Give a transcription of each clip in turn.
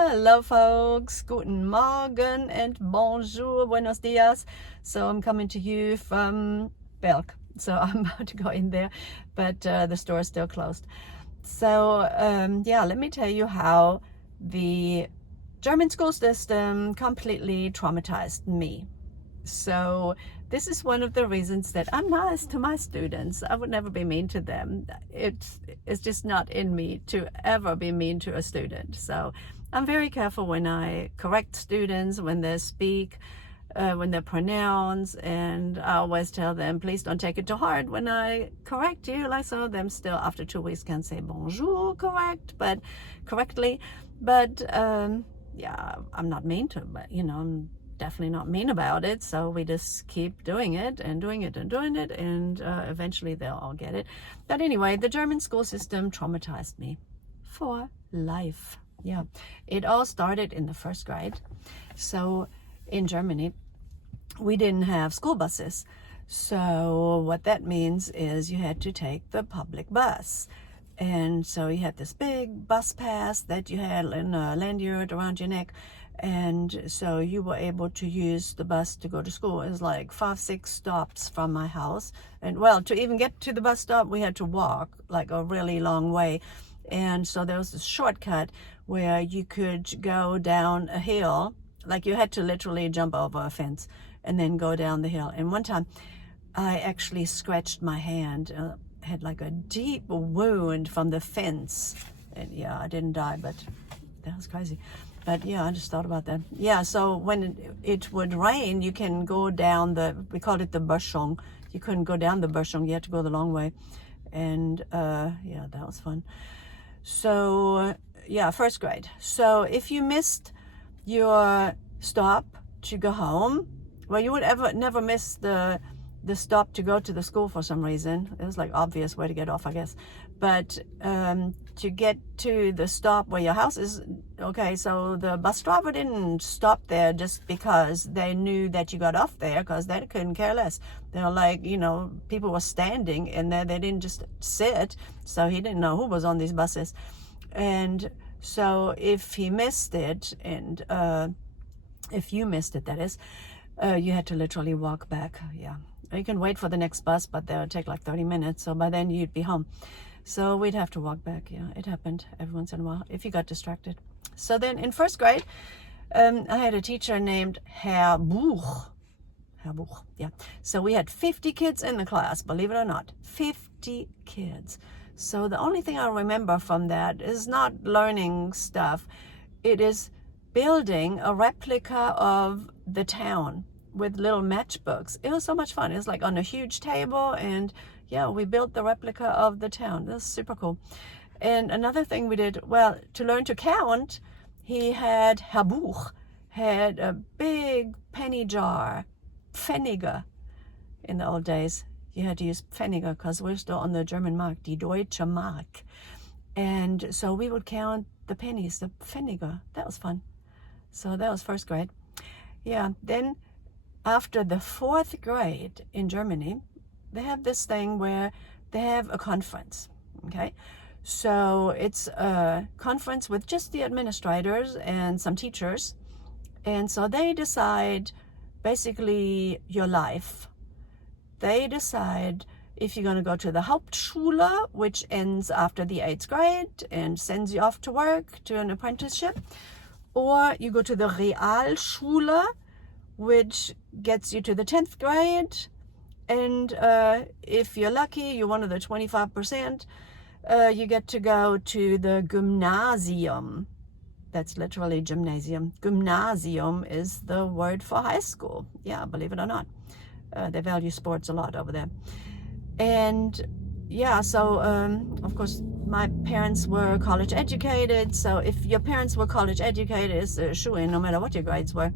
Hello folks, guten Morgen and bonjour, buenos dias. So I'm coming to you from Belk. So I'm about to go in there, but the store is still closed. So yeah, let me tell you how the German school system completely traumatized me. So this is one of the reasons that I'm nice to my students. I would never be mean to them. It's just not in me to ever be mean to a student. So I'm very careful when I correct students, when they speak, when they pronounce, and I always tell them, please don't take it to heart when I correct you. Like some of them still after 2 weeks can say bonjour correctly. But yeah, I'm not mean to them, but I'm definitely not mean about it. So we just keep doing it and doing it and doing it, and eventually they'll all get it. But anyway, the German school system traumatized me for life. Yeah, it all started in the first grade. So in Germany, we didn't have school buses. So what that means is you had to take the public bus. And so you had this big bus pass that you had in a lanyard around your neck. And so you were able to use the bus to go to school. It was like 5-6 stops from my house. And well, to even get to the bus stop, we had to walk like a really long way. And so there was this shortcut where you could go down a hill, like you had to literally jump over a fence and then go down the hill. And one time I actually scratched my hand, had like a deep wound from the fence. And yeah, I didn't die, but that was crazy. But yeah, I just thought about that. Yeah, so when it would rain, you can go down we called it the Böschung. You couldn't go down the Böschung, you had to go the long way. And yeah, that was fun. So yeah, first grade. So if you missed your stop to go home, well, you would never miss the stop to go to the school for some reason. It was like obvious way to get off, I guess. But to get to the stop where your house is, okay, so the bus driver didn't stop there just because they knew that you got off there, because they couldn't care less. They were like, people were standing in there. They didn't just sit. So he didn't know who was on these buses. And so if he missed it, and if you missed it, that is, you had to literally walk back. Yeah. You can wait for the next bus, but that would take like 30 minutes. So by then you'd be home. So we'd have to walk back. Yeah, it happened every once in a while if you got distracted. So then in first grade, I had a teacher named Herr Buch. Herr Buch, yeah. So we had 50 kids in the class, believe it or not. 50 kids. So the only thing I remember from that is not learning stuff. It is building a replica of the town with little matchbooks. It was so much fun. It was like on a huge table, and yeah, we built the replica of the town. That was super cool. And another thing we did, well, to learn to count, Herr Buch had a big penny jar, Pfennige. In the old days, you had to use Pfennige because we're still on the German Mark, die Deutsche Mark. And so we would count the pennies, the Pfennige. That was fun. So that was first grade. Yeah, then after the fourth grade in Germany, they have this thing where they have a conference, okay? So it's a conference with just the administrators and some teachers. And so they decide basically your life. They decide if you're going to go to the Hauptschule, which ends after the 8th grade and sends you off to work, to an apprenticeship, or you go to the Realschule, which gets you to the 10th grade. And if you're lucky, you're one of the 25%, you get to go to the Gymnasium. That's literally gymnasium. Gymnasium is the word for high school. Yeah, believe it or not. They value sports a lot over there. And yeah, so of course my parents were college educated. So if your parents were college educated, it's a shoo-in no matter what your grades were.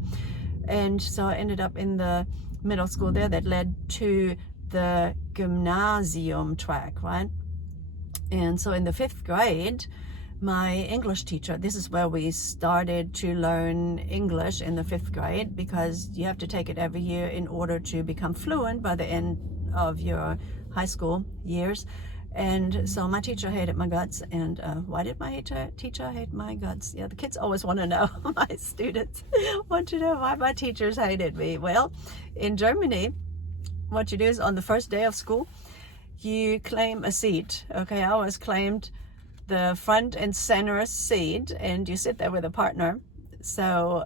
And so I ended up in the middle school there that led to the gymnasium track, right? And so in the 5th grade, my English teacher, this is where we started to learn English in the 5th grade, because you have to take it every year in order to become fluent by the end of your high school years. And so my teacher hated my guts. And why did my teacher hate my guts? Yeah, the kids always want to know. My students want to know why my teachers hated me. Well, in Germany, what you do is on the first day of school, you claim a seat. Okay, I always claimed the front and center seat, and you sit there with a partner. So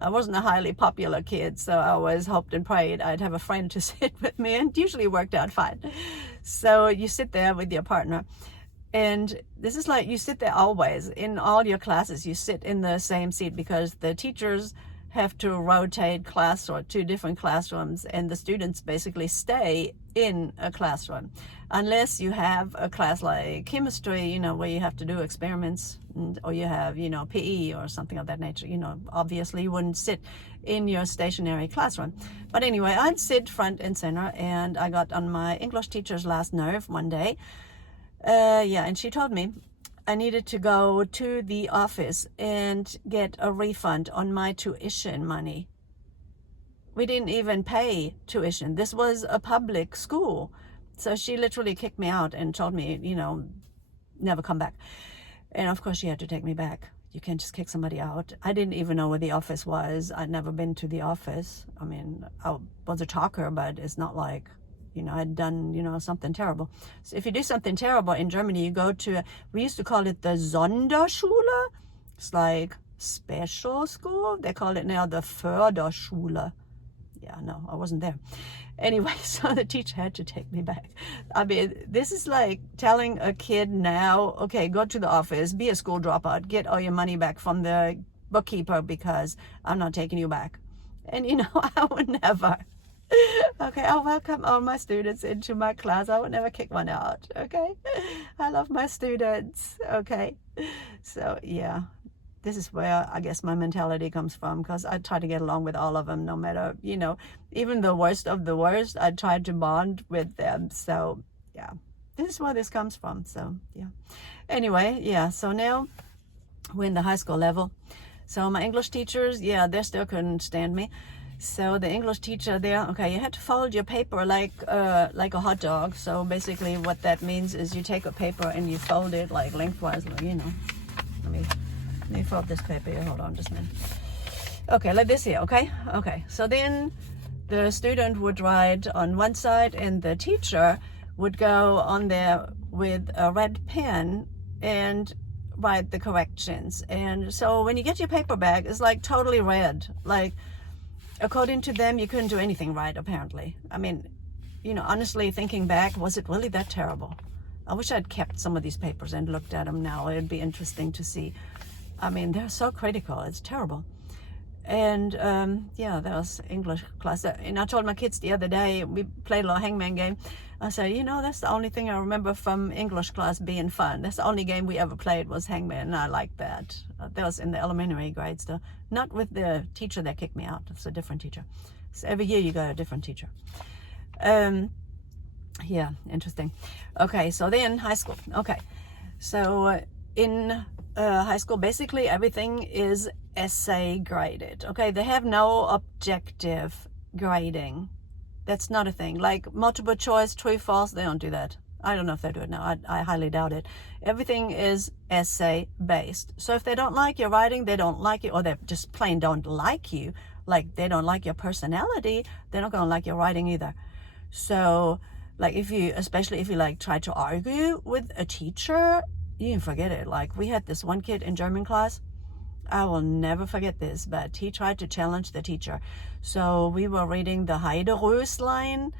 I wasn't a highly popular kid, so I always hoped and prayed I'd have a friend to sit with me, and usually worked out fine. So you sit there with your partner, and this is like you sit there always. In all your classes, you sit in the same seat because the teachers have to rotate class or two different classrooms, and the students basically stay in a classroom unless you have a class like chemistry, where you have to do experiments, or you have, PE or something of that nature. Obviously you wouldn't sit in your stationary classroom. But anyway, I'd sit front and center, and I got on my English teacher's last nerve one day. And she told me I needed to go to the office and get a refund on my tuition money. We didn't even pay tuition. This was a public school. So she literally kicked me out and told me, never come back. And of course she had to take me back. You can't just kick somebody out. I didn't even know where the office was. I'd never been to the office. I mean, I was a talker, but it's not like, I'd done, something terrible. So if you do something terrible in Germany, you go to, we used to call it the Sonderschule. It's like special school. They call it now the Förderschule. Yeah, no, I wasn't there. Anyway, so the teacher had to take me back. I mean, this is like telling a kid now, okay, go to the office, be a school dropout, get all your money back from the bookkeeper because I'm not taking you back. And I would never. Okay, I welcome all my students into my class. I would never kick one out, okay? I love my students, okay? So, yeah. This is where I guess my mentality comes from, because I try to get along with all of them, no matter, even the worst of the worst, I try to bond with them. So, yeah, this is where this comes from. So, yeah. Anyway, yeah, so now we're in the high school level. So my English teachers, yeah, they still couldn't stand me. So the English teacher there, okay, you had to fold your paper like a hot dog. So basically what that means is you take a paper and you fold it like lengthwise, Let me fold this paper here. Hold on just a minute. Okay, like this here, okay? Okay, so then the student would write on one side and the teacher would go on there with a red pen and write the corrections. And so when you get your paper back, it's like totally red. Like, according to them, you couldn't do anything right, apparently. I mean, honestly, thinking back, was it really that terrible? I wish I'd kept some of these papers and looked at them now. It'd be interesting to see. I mean, they're so critical. It's terrible. And that was English class. And I told my kids the other day, we played a little hangman game. I said, that's the only thing I remember from English class being fun. That's the only game we ever played was hangman, and I liked that. That was in the elementary grades, though. Not with the teacher that kicked me out. It's a different teacher. So every year you got a different teacher. Yeah, interesting. Okay, so then high school. Okay, so in high school, basically everything is essay graded. Okay, they have no objective grading. That's not a thing. Like multiple choice, true, false, they don't do that. I don't know if they do it now. I highly doubt it. Everything is essay based. So if they don't like your writing, they don't like you, or they just plain don't like you, like they don't like your personality, they're not going to like your writing either. So like especially if you like try to argue with a teacher, you can forget it. Like we had this one kid in German class. I will never forget this, but he tried to challenge the teacher. So we were reading the Heideröslein,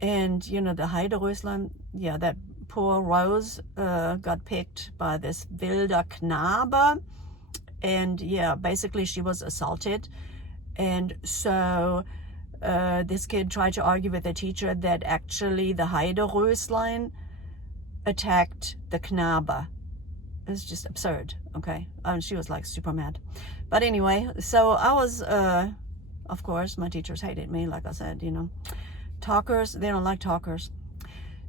and the Heideröslein, yeah, that poor Rose got picked by this wilder Knabe, and yeah, basically she was assaulted. And so this kid tried to argue with the teacher that actually the Heideröslein attacked the Knabe. It's just absurd, okay? And she was like super mad. But anyway, so I was, of course, my teachers hated me, like I said, Talkers, they don't like talkers.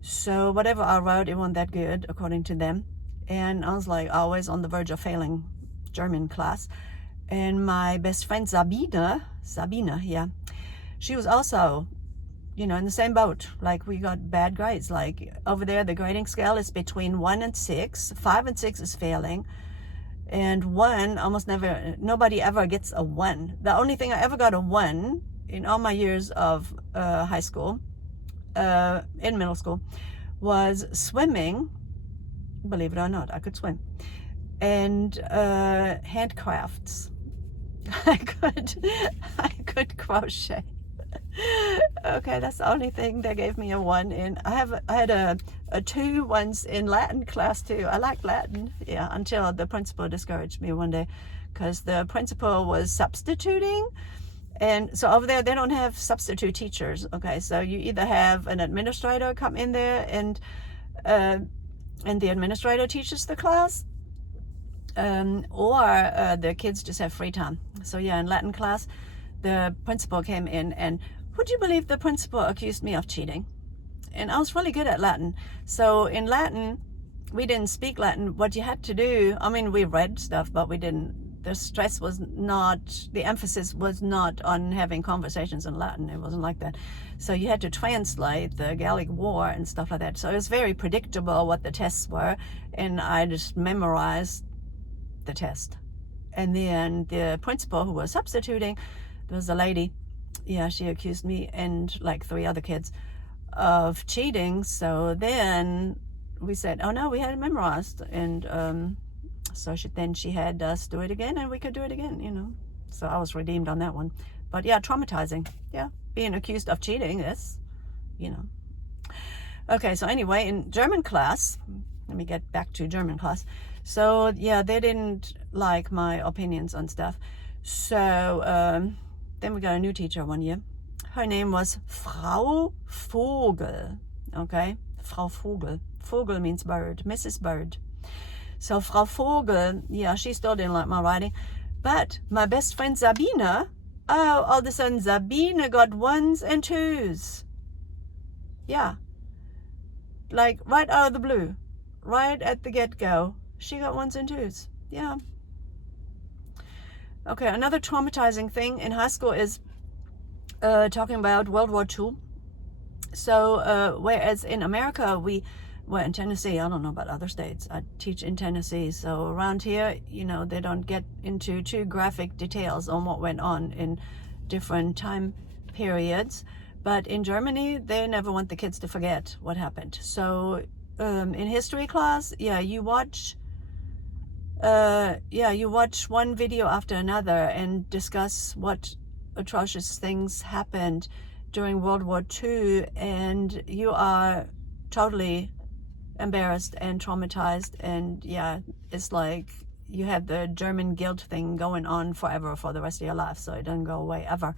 So whatever I wrote, it wasn't that good, according to them. And I was like always on the verge of failing German class. And my best friend Sabine, yeah, she was also, in the same boat. Like, we got bad grades. Like, over there, the grading scale is between 1 and 6. 5 and 6 is failing. And 1, nobody ever gets a 1. The only thing I ever got a 1 in all my years of high school, in middle school, was swimming. Believe it or not, I could swim. And handcrafts. I could crochet. Okay, that's the only thing they gave me a 1 in. I had a 2 once in Latin class too. I liked Latin, yeah, until the principal discouraged me one day, because the principal was substituting. And so over there, they don't have substitute teachers. Okay, so you either have an administrator come in there and the administrator teaches the class, or the kids just have free time. So yeah, in Latin class, the principal came in, and would you believe the principal accused me of cheating? And I was really good at Latin. So in Latin, we didn't speak Latin. What you had to do, I mean, we read stuff, but we didn't. The stress was not, the emphasis was not on having conversations in Latin. It wasn't like that. So you had to translate the Gallic War and stuff like that. So it was very predictable what the tests were, and I just memorized the test. And then the principal who was substituting, there was a lady, yeah, she accused me and like 3 other kids of cheating. So then we said, oh no, we had it memorized. And so she had us do it again, and we could do it again, So I was redeemed on that one. But yeah, traumatizing. Yeah, being accused of cheating is, Okay, so anyway, in German class, let me get back to German class. So yeah, they didn't like my opinions on stuff. So then we got a new teacher one year. Her name was Frau Vogel. Okay, Frau Vogel. Vogel means bird, Mrs. Bird. So Frau Vogel, yeah, she still didn't like my writing. But my best friend Sabine, all of a sudden Sabine got 1s and 2s. Yeah. Like right out of the blue. Right at the get-go. She got 1s and 2s. Yeah. Okay, another traumatizing thing in high school is talking about World War II. So whereas in America, in Tennessee, I don't know about other states. I teach in Tennessee. So around here, they don't get into too graphic details on what went on in different time periods. But in Germany, they never want the kids to forget what happened. So in history class, you watch one video after another and discuss what atrocious things happened during World War II, and you are totally embarrassed and traumatized, and yeah, it's like you have the German guilt thing going on forever for the rest of your life, so it doesn't go away ever.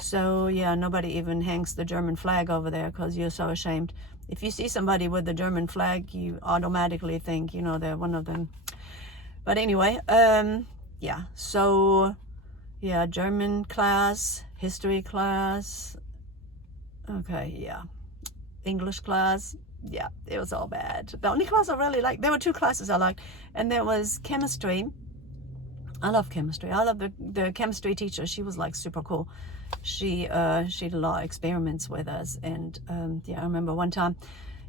So yeah, nobody even hangs the German flag over there because you're so ashamed. If you see somebody with the German flag, you automatically think, they're one of them. But anyway, so yeah, German class, history class, okay, yeah, English class, yeah, it was all bad. The only class I really liked, there were 2 classes I liked, and there was chemistry. I love chemistry. I love the chemistry teacher. She was like super cool. She did a lot of experiments with us, and I remember one time,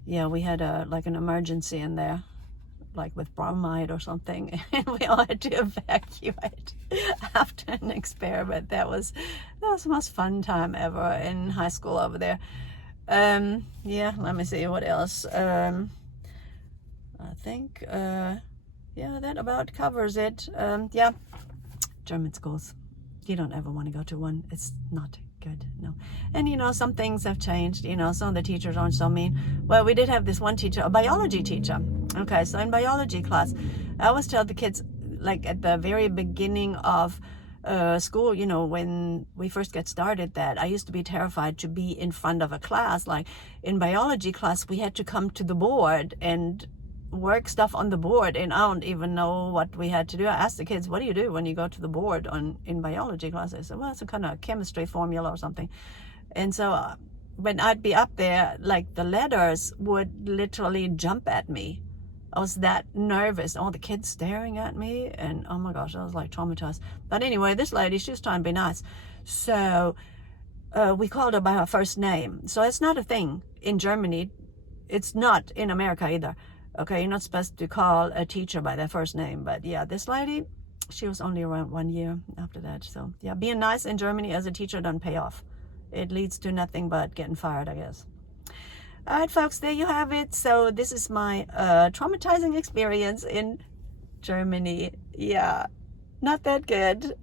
we had an emergency in there, like with bromide or something, and we all had to evacuate after an experiment. That was the most fun time ever in high school over there. Let me see what else. I think that about covers it. German schools, you don't ever want to go to one. It's not good, no. And some things have changed. Some of the teachers aren't so mean. Well, we did have this one teacher, a biology teacher. Okay, so in biology class, I always tell the kids, like at the very beginning of school, when we first get started, that I used to be terrified to be in front of a class. Like in biology class, we had to come to the board and work stuff on the board, and I don't even know what we had to do. I asked the kids, what do you do when you go to the board in biology class? They said, well, it's a kind of chemistry formula or something. And so when I'd be up there, like the letters would literally jump at me. I was that nervous. All the kids staring at me, and oh my gosh, I was like traumatized. But anyway, this lady, she was trying to be nice. So we called her by her first name. So it's not a thing in Germany. It's not in America either. Okay, you're not supposed to call a teacher by their first name. But yeah, this lady, she was only around 1 year after that. So yeah, being nice in Germany as a teacher doesn't pay off. It leads to nothing but getting fired, I guess. All right, folks, there you have it. So this is my traumatizing experience in Germany. Yeah, not that good.